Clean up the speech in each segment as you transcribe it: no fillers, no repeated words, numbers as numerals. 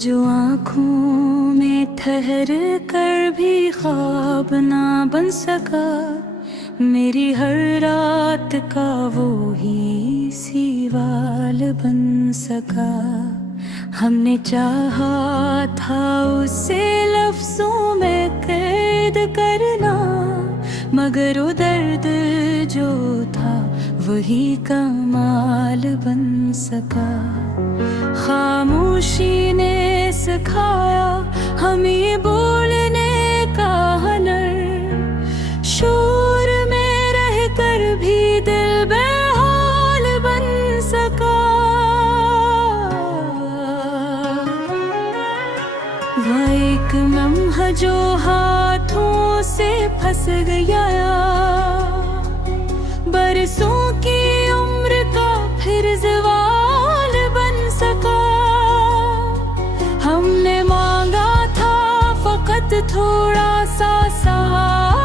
जो आँखों में ठहर कर भी ख्वाब ना बन सका, मेरी हर रात का वो ही सीवाल बन सका। हमने चाहा था उसे लफ्जों में कैद करना, मगर वो दर्द जो था वही कमाल बन सका। खामोशी ने सिखाया हमें बोलने का हुनर, शोर में रहकर भी दिल बेहाल बन सका। वह एक लम्हा जो हाथों से फंस गया, बरसों की उम्र का फिर ज़वाल बन सका। हमने मांगा था फकत थोड़ा सा साथ,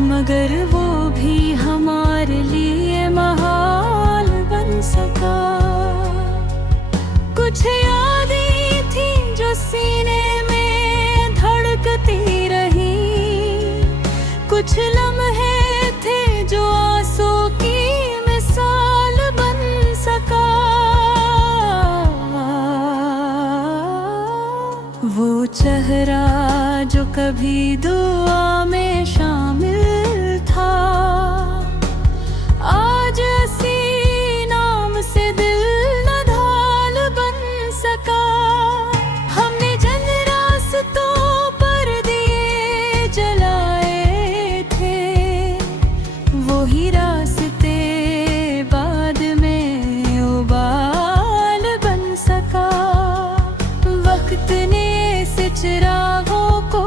मगर वो भी हमारे लिए महाल बन सका। कुछ यादें थी जो सीने में धड़कती रही, कुछ लम्हे थे जो आंसू की मिसाल बन सका। वो चेहरा जो कभी दुआ में शामिल था, आज उसी नाम से दिल नढाल बन सका। हमने जन रास्तों पर दिए जलाए थे, वो ही रास्ते बाद में उबाल बन सका। वक्त ने से चिरागों को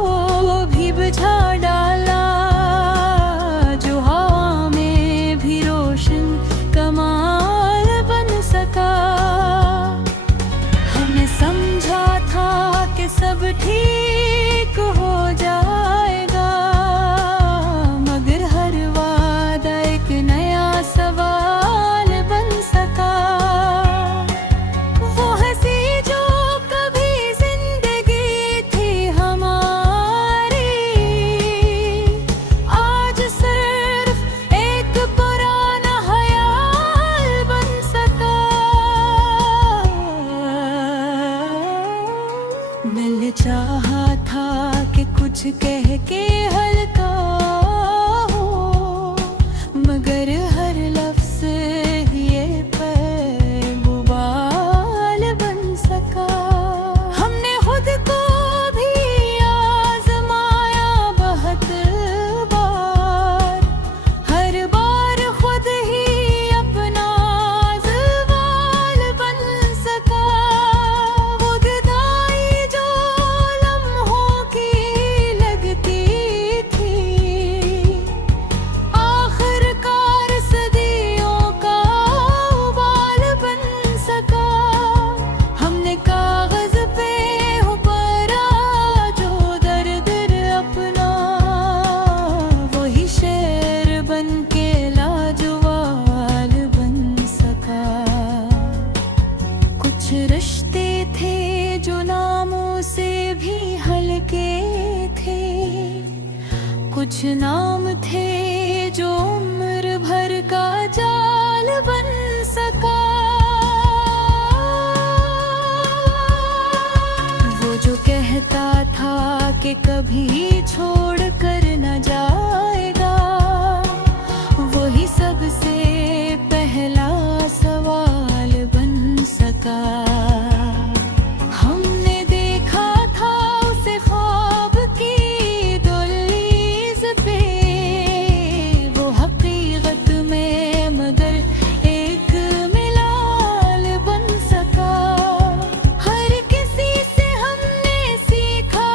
भी बुझा डाला, जो हवा में भी रोशन कमाल बन सका। हमने समझा था कि सब ठीक हो जाएगा, मगर हर वादा एक नया सवाल बन सका। वो हंसी जो कभी जिंदगी थी हमारी, आज सिर्फ एक पुराना ख्याल बन सका। दिल चाहा था कि कुछ कह के हल्का हो, मगर हर लफ्ज ये पैगुबाल बन सका। हमने खुद को भी आजमाया बहुत बार, हर बार खुद ही अपना ज़वाल बन सका। वो जुदाई जो लम्हों की लगती थी, आखिरकार सदियों का उबाल बन सका। हमने कागज पे उभरा जो दर्द अपना, वही शेर बन के लाजवाल बन सका। कुछ रिश्ते थे जो नामों से भी हल्के थे, कुछ नाम थे जो उम्र भर का जाल बन सका। वो जो कहता था कि कभी छोड़ कर न जाएगा, वही सबसे पहला सवाल बन सका। हमने देखा था उसे ख्वाब की दहलीज पे, वो हकीकत में मगर एक मिलाल बन सका। हर किसी से हमने सीखा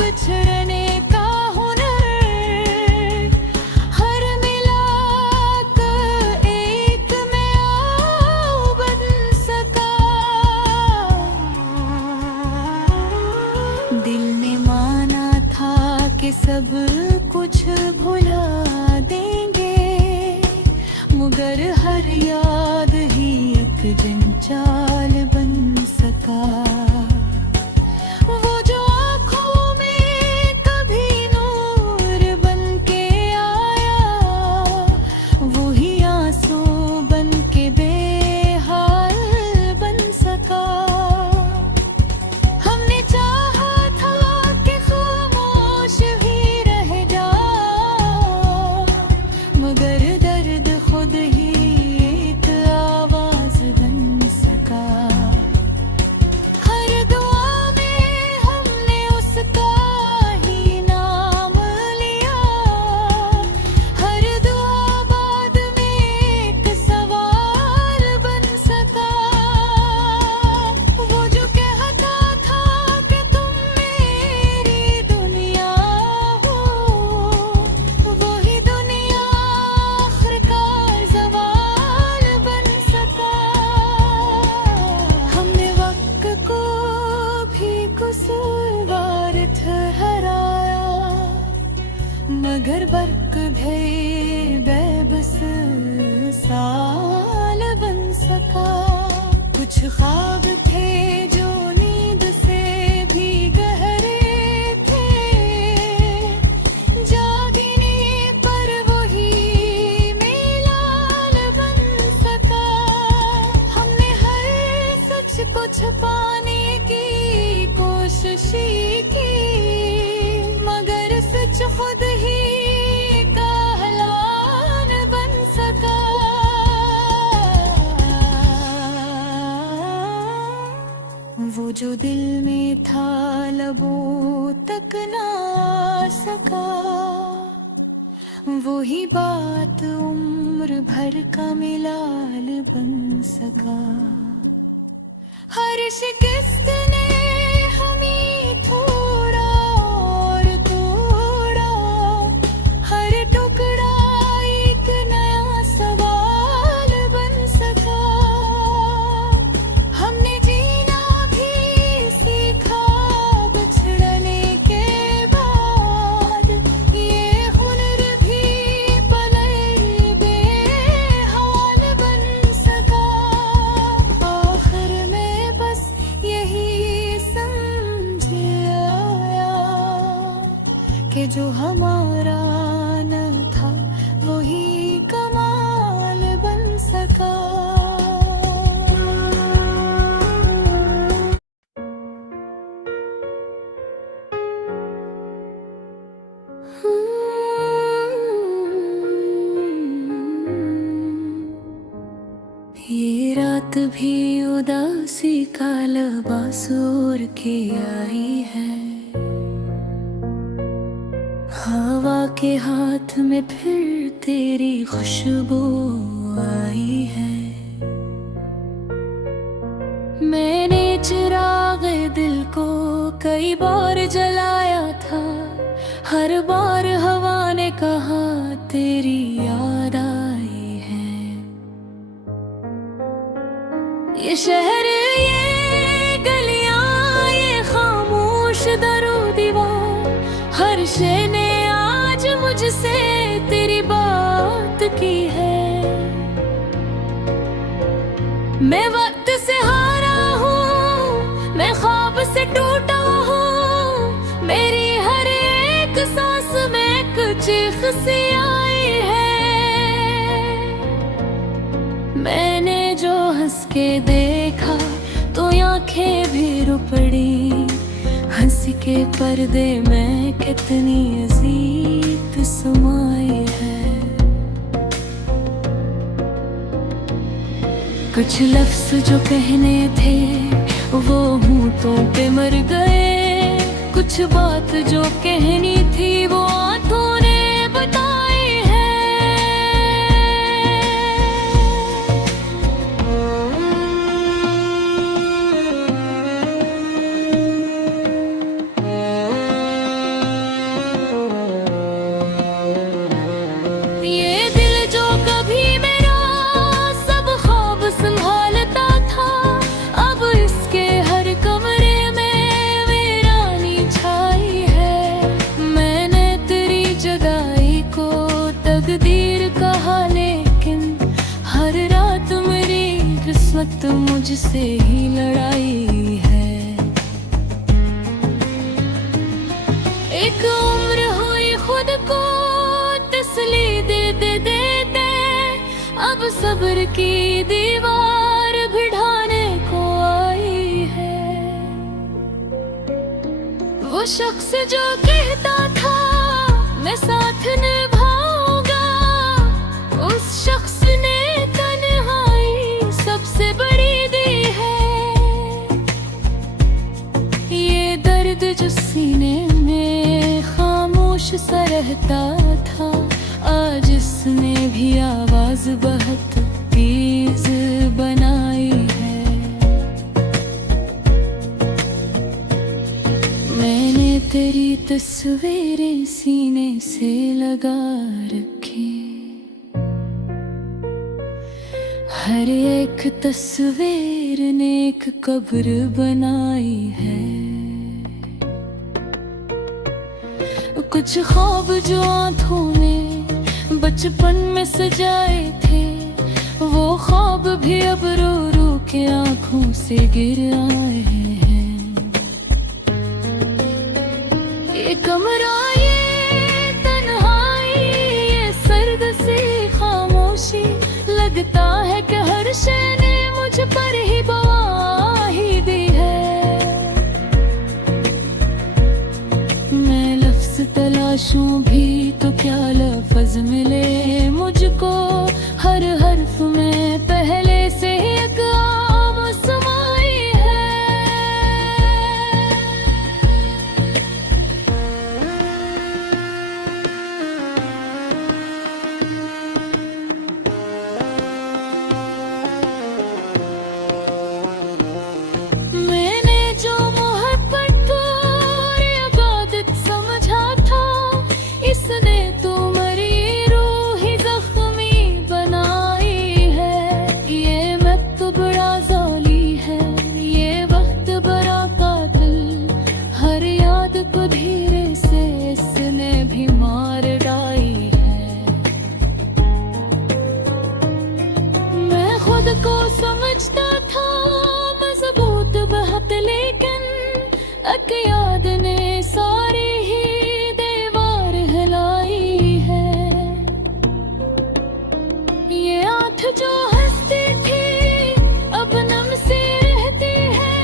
बिछड़ने का हुनर, हर मिलाप एक में आओ बन सका। दिल ने माना था कि सब कुछ भुला देंगे, मगर हर याद ही एक जंजाल बन सका। ख्वाब थे जो नींद से भी गहरे थे, जागने पर वही मेलाल बन सका। हमने हर सच को छुपाने की कोशिश की, मगर सच खुद ही कहलान बन सका। वो जो दिल में था लबों तक ना आ सका, वही बात उम्र भर का मिलाल बन सका। हर शिकस्त ने हमें थोड़ा और तोड़ा, हर टुकड़ा एक नया सवाल बन सका। हमने जीना भी सीखा बिछड़ने के बाद, ये हुनर भी पले बेहाल बन सका। आखिर में बस यही समझ आया कि जो हमारा न था वही कमाल बन सका। ये रात भी उदासी का लिबास ओढ़ के आई है, हवा के हाथ में फिर तेरी खुशबू आई है। मैंने चिराग दिल को कई बार जलाया था, हर बार हवा ने कहा तेरी याद आई है। ये शहर ये गलियां ये खामोश दरो दीवार, हर शे ने आज मुझसे तेरी बात की है। मैं वक्त से हारा हूँ, मैं ख्वाब से टूटा हूँ, मेरी हर एक सांस में एक चीख सी आई है। मैंने जो हंस के देखा तो आंखें भी रो पड़ी, हंसी के पर्दे में कितनी अजीब समाई है। कुछ लफ्ज जो कहने थे वो होंठों पे मर गए, कुछ बात जो कहनी थी वो आंखों ने बताई है। ये दिल जो कभी मेरा सब ख्वाब संभालता था, अब इसके हर कमरे में वीरानी छाई है। मैंने तेरी जगाई को तकदीर कहा, लेकिन हर रात मेरी किस्मत मुझसे ही लड़ाई है। एक उम्र हुई खुद को तसली देते देते, अब सब्र की दीवार भिड़ाने को आई है। वो शख्स जो कहता था मैं साथ निभाऊंगा, उस शख्स ने तन्हाई सबसे बड़ी दी है। ये दर्द जो सीने में खामोश सा रहता था, आज इसने भी आवाज बहुत तेज बनाई है। मैंने तेरी तस्वीरें सीने से लगा रखी, हर एक तस्वीर ने एक कब्र बनाई है। कुछ ख्वाब जो आंखों ने बचपन में सजाए थे, वो ख्वाब भी अब रो रो के आंखों से गिर आए हैं। ये कमरा, ये तन्हाई, ये सर्द सी खामोशी, लगता है कि हर शय ने मुझ पर ही गवाही दी है। मैं लफ्ज तलाशूं भी तो क्या लफ्ज मिले मुझको, हर हर्फ में पहले से ही एक आम समाई है। मैंने जो मोहब्बत और इबादत समझा था, इसने तो मरी रूह ही जख्मी बनाई है। ये वक्त बड़ा ज़ाली है, ये वक्त बड़ा कातिल, हर याद को धीरे से इसने भी मार डाली है। मैं खुद को समझता था मजबूत बहुत, लेकिन एक याद ने सारी ही दीवार हिलाई है। ये आँख जो हंसती थी अब नम सी रहती है,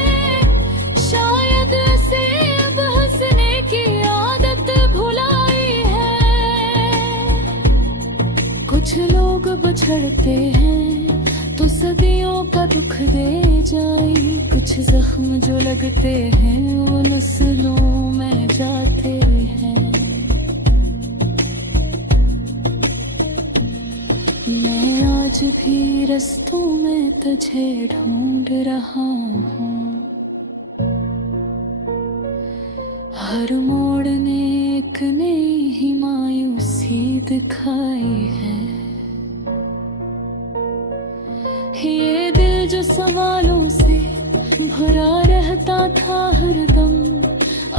शायद से अब हंसने की आदत भुलाई है। कुछ लोग बछड़ते हैं तो सदियों का दुख दे जाए, कुछ जख्म जो लगते हैं वो नस्लों में जाते हैं। मैं आज भी रस्तों में तुझे ढूंढ रहा हूँ, हर मोड़ ने एक नई ही मायूसी दिखाई है। ये दिल जो सवालों से भरा रहता था हरदम,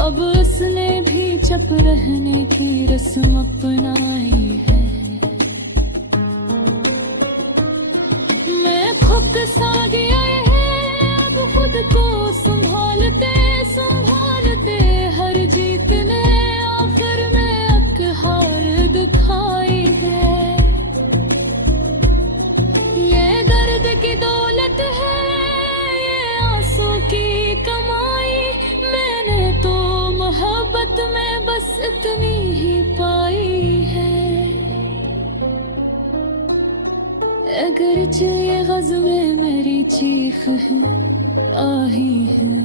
अब उसने भी चुप रहने की रस्म अपनाई है। मैं खुद सा गया है अब खुद को संभालते संभालते, हर जीत ने आखिर में एक हार दिखाई है। ये दर्द की दौलत है, ये आंसू की कमाई, मैंने तो मोहब्बत में बस इतनी ही पाई है। अगरचे ये ग़ज़्ब मेरी चीख है, आही है,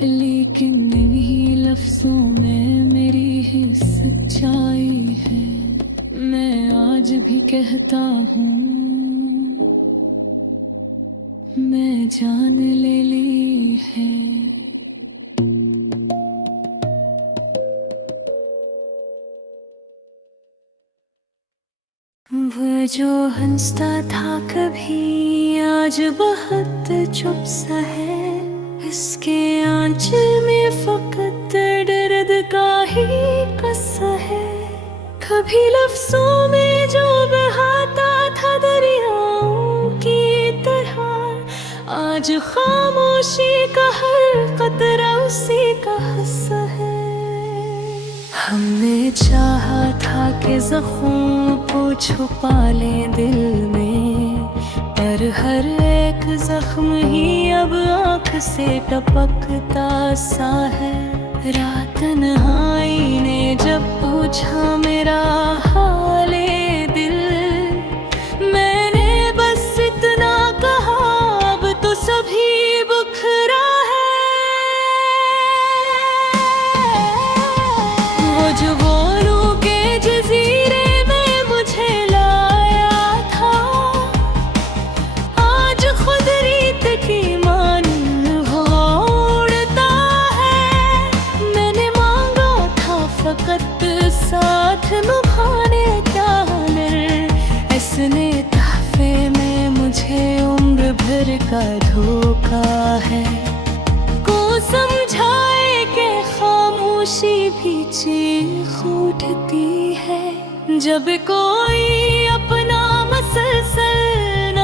लेकिन इन्हीं लफ्ज़ों में मेरी ही सच्चाई है। मैं आज भी कहता हूँ मैं जान ले ली है। वो जो हंसता था कभी आज बहुत चुप सा है, इसके आंचल में फकत दर्द का ही कस्सा है। कभी लफ्जों में जो बहाता था दरियाओं की तरह, आज खामोशी का हर कतरा उसी का हिस्सा है। हमने चाहा था कि ज़ख्मों को छुपा लें दिल में, पर हर एक ज़ख्म ही अब आँख से टपकता सा है। रात तन्हाई ने जब पूछा मेरा हाले दिल, मैंने बस इतना कहा अब तो सभी बुखरा है। वो जो बोलूं के जजीरे में मुझे लाया था, आज खुद रीत की मान उड़ता है। मैंने मांगा था फकत साथ निभाने का हुनर, इसने तहफे में मुझे उम्र भर का धोखा है। को समझाए कि खामोशी भी चीख उठती है, जब कोई अपना मसलसल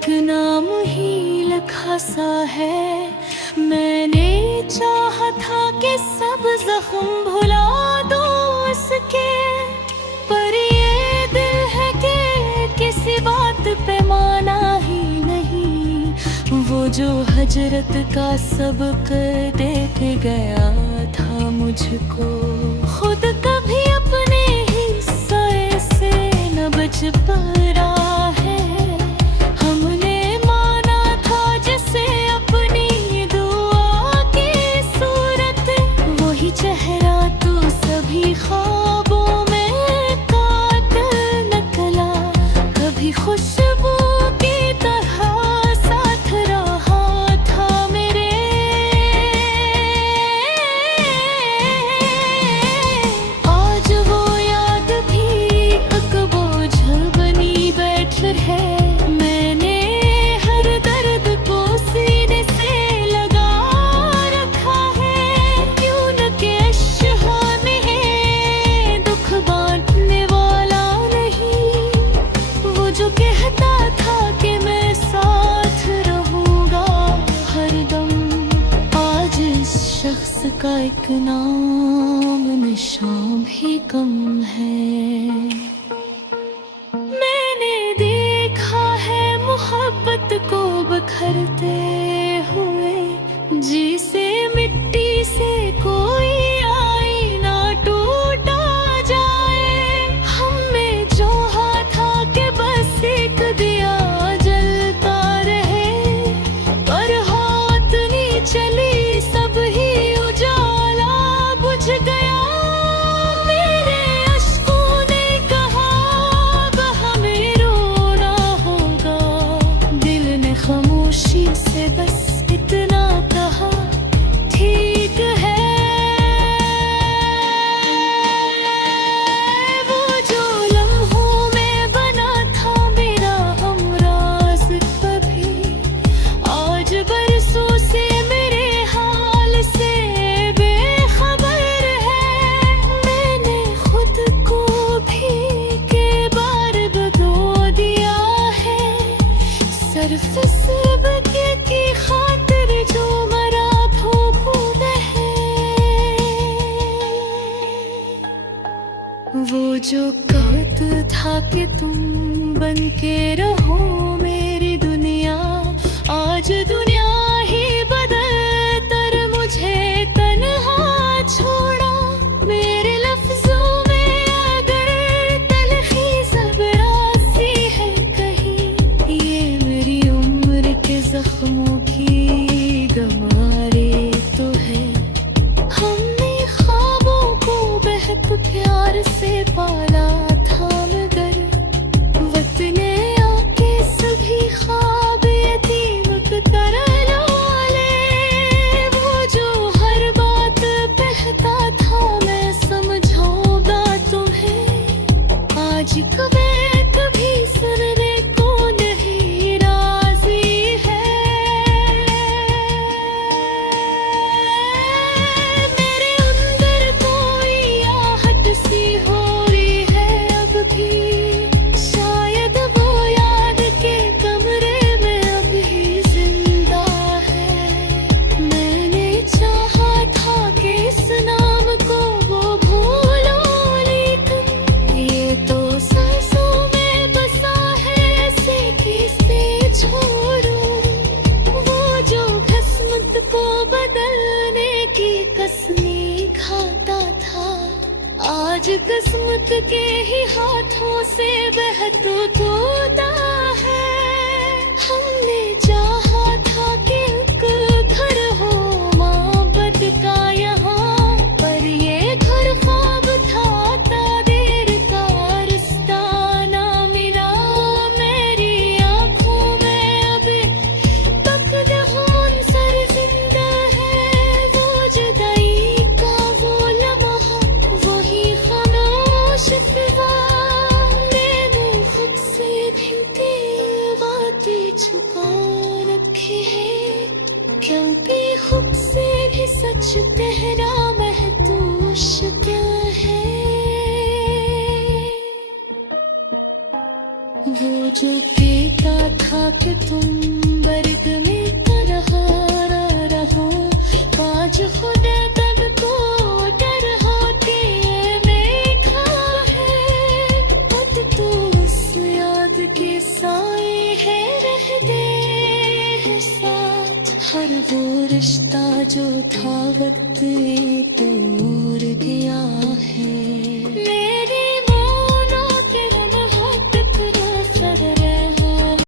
एक नाम ही लिखा सा है। मैंने चाहा था कि सब जख्म भुला दो उसके, पर ये दिल है कि किसी बात पे माना ही नहीं। वो जो हजरत का सबक दे के गया था मुझको, खुद कभी अपने ही सर से न बच पा है। हमने माना था जिसे अपनी दुआ की सूरत, वही चेहरा तो सभी ख्वाबों में कातिल निकला। कभी खुशबू की तरह साथ रहा था मेरे, आज वो याद भी एक बोझ बनी बैठ है। मैंने हर दर्द को सीने से लगा रखा है, क्यों न के शहा में दुख बांटने वाला नहीं। वो जो कहता था कि मैं साथ रहूंगा हरदम, आज इस शख्स का एक नाम निशान भी कम है। मैंने देखा है मोहब्बत को बखरते हुए, जिसे मिट्टी से कोई आईना टूटा जाए। हमें चाहा था कि बस एक दिया जलता रहे, पर हाथ नहीं चली सब ही उजाला बुझ गया। मेरे अश्कों ने कहा अब हमें रोना होगा, दिल ने खामोशी से बस इतना कहा ठीक है। वो जो लम्हों में बना था मेरा हमराज कभी, आज बरसों से मेरे हाल से बेखबर है। मैंने खुद को भी के बार बदो दिया है, सिर्फ सबके की खातिर जो मरा भूख है। वो जो कहता था कि तुम बन के रहो मेरी दुनिया, आज दुनिया ही बदल कर मुझे तन्हा छोड़ा। मेरे लफ्जों में अगर तलखी ज़बरासी है कहीं, ये मेरी उम्र के जख्मों की गमारे तो है। हमने ख्वाबों को बहक प्यार से पाला था, मगर वतने आके सभी ख्वाब यतीम कर डाले। वो जो हर बात कहता था मैं समझाऊंगा तुम्हें, आज कभी सुनने को नहीं राजी है। मेरे अंदर कोई आहट सी हो रही है अब भी, शायद वो याद के कमरे में अभी जिंदा है। मैंने चाहा था कि इस नाम को वो भूलो, लेकिन ये तो सांसों में बसा है, ऐसे किसे छोड़ूं। वो जो किस्मत को बदलने की कसमें खाता था, आज किस्मत के ही हाथों से बहत होता है। हमने चाहा था कि एक घर हो मोहब्बत का यहाँ, पर ये घर ख्वाब था तादेर का रिश्ता ना मिला। मेरी आँखों में अब तक मंजर जिंदा है, वो जुदाई का वो लम्हा, वही खामोश फिजा। मैंने खुद से भिनती बातें छुपा रखी है, क्योंकि खुद से भी सच कहना महतूश क्या है। वो जो कहता था कि तुम बर्द में तरह रहो, आज खुदा तब को डर होती मेघा है। पत तो उस याद के साए है, रह दे है साथ। हर वो रिश्ता जो था वक्त दूर गया है।